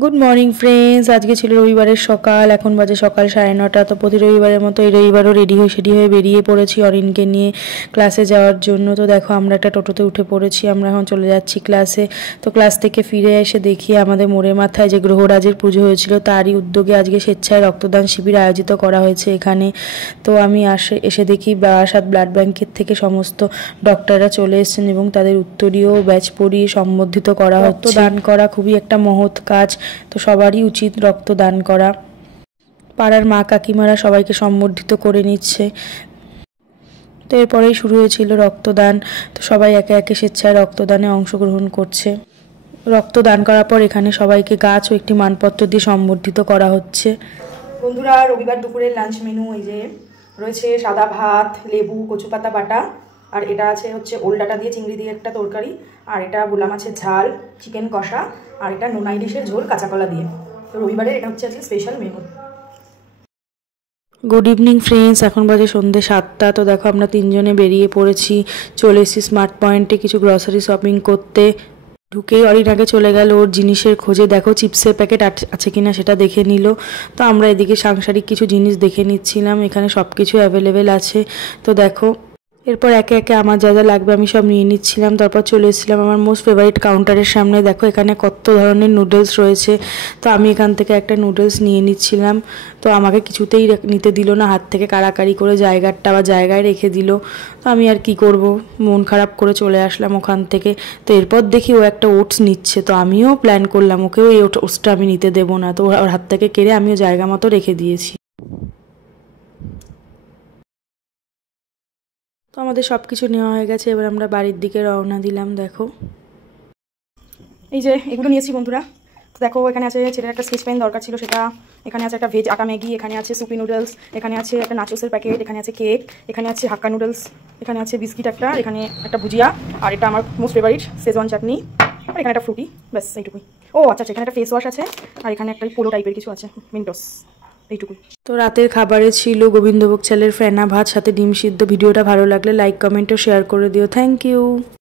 Good morning friends, আজকে ছিল রবিবারের সকাল। এখন বাজে সকাল 9:30। তো প্রতি রবিবারের মতো এই রবিবারও রেডি হয়ে বেরিয়ে পড়েছি অরিনকে নিয়ে ক্লাসে যাওয়ার জন্য। তো দেখো আমরা একটা টোটোতে উঠে পড়েছি, আমরা এখন চলে যাচ্ছি ক্লাসে। তো ক্লাস থেকে ফিরে এসে দেখি আমাদের মোড়ের মাথায় যে গ্রহরাজের পুজো হয়েছিল তারই উদ্যোগে আজকে স্বেচ্ছায় রক্তদান শিবির আয়োজিত করা হয়েছে এখানে। তো আমি এসে দেখি বারাসাত ব্লাড ব্যাংকের থেকে সমস্ত ডক্টররা চলে এসেছেন এবং তাদের উত্তরীয় ব্যাচ পরিয়ে সম্বর্ধিত করা হচ্ছে। রক্তদান করা খুবই একটা মহৎ কাজ, তো সবারই উচিত রক্তদান করা। পাড়ার মা কাকিমারা সবাইকে সম্বর্ধিত করে নিচ্ছে। তো এরপরেই শুরু হয়েছিল রক্তদান। তো সবাই একে একে স্বেচ্ছায় রক্তদানে অংশগ্রহণ করছে। রক্তদান করার পর এখানে সবাইকে গাছ ও একটি মানপত্র দিয়ে সম্বর্ধিত করা হচ্ছে। বন্ধুরা, রবিবার দুপুরের লাঞ্চ মেনু এই যে রয়েছে সাদা ভাত, লেবু, কচু পাতা বাটা, আর এটা আছে হচ্ছে ওল ডাঁটা দিয়ে চিংড়ি দিয়ে একটা তরকারি, আর এটা ভোলা মাছের ঝাল, চিকেন কষা, আর এটা নোনা ইলিশের ঝোল কাঁচা কলা দিয়ে। তো রবিবারের এটা হচ্ছে আজকে special menu. Good evening friends, এখন বাজে সন্ধ্যে 7টা। তো দেখো আমরা তিনজনে বেরিয়ে পড়েছি, চলে এসেছি স্মার্ট পয়েন্টে কিছু গ্রসারি শপিং করতে। ঢুকেই অরিন আগে চলে গেল ওর জিনিসের খোঁজে, দেখো চিপসের প্যাকেট আছে কিনা সেটা দেখে নিল। তো আমরা এদিকে সাংসারিক কিছু জিনিস দেখে নিচ্ছিলাম, এখানে সব কিছু অ্যাভেলেবেল আছে। তো দেখো এরপর একে একে আমার যা যা লাগবে আমি সব নিয়ে নিচ্ছিলাম। তারপর চলে এসেছিলাম আমার মোস্ট ফেভারিট কাউন্টারের সামনে। দেখো এখানে কত ধরনের নুডলস রয়েছে। তো আমি এখান থেকে একটা নুডলস নিয়ে নিচ্ছিলাম। তো আমাকে কিছুতেই নিতে দিল না, হাত থেকে কাড়াকাড়ি করে জায়গায় রেখে দিল। তো আমি আর কি করব, মন খারাপ করে চলে আসলাম ওখান থেকে। তো এরপর দেখি ও একটা ওটস নিচ্ছে। তো আমিও প্ল্যান করলাম ওকেও এই ওটসটা আমি নিতে দেবো না। তো ওর হাত থেকে কেড়ে আমিও জায়গা মতো রেখে দিয়েছি। তো আমাদের সব কিছু নেওয়া হয়ে গেছে, এবার আমরা বাড়ির দিকে রওনা দিলাম। দেখো এই যে এগুলো নিয়েছি বন্ধুরা। তো দেখো এখানে আছে ছেলের একটা স্কেচ পেন দরকার ছিল সেটা, এখানে আছে একটা ভেজ আটা ম্যাগি, এখানে আছে সুপি নুডলস, এখানে আছে একটা নাচোসের প্যাকেট, এখানে আছে কেক, এখানে আছে হাক্কা নুডলস, এখানে আছে বিস্কিট একটা, এখানে একটা ভুজিয়া, আর এটা আমার মোস্ট ফেভারিট শেজওয়ান চাটনি, আর এখানে একটা ফ্রুটি। ব্যাস এইটুকুই। ও আচ্ছা, এখানে একটা ফেস ওয়াশ আছে, আর এখানে একটা পোলো টাইপের কিছু আছে, মিন্টোস, এইটুকুই। তো রাতের খাবারে ছিল গোবিন্দভোগ চালের ফেনা ভাত সাথে ডিম সিদ্ধ। ভিডিওটা ভালো লাগলে লাইক, কমেন্ট ও শেয়ার করে দিও। Thank you.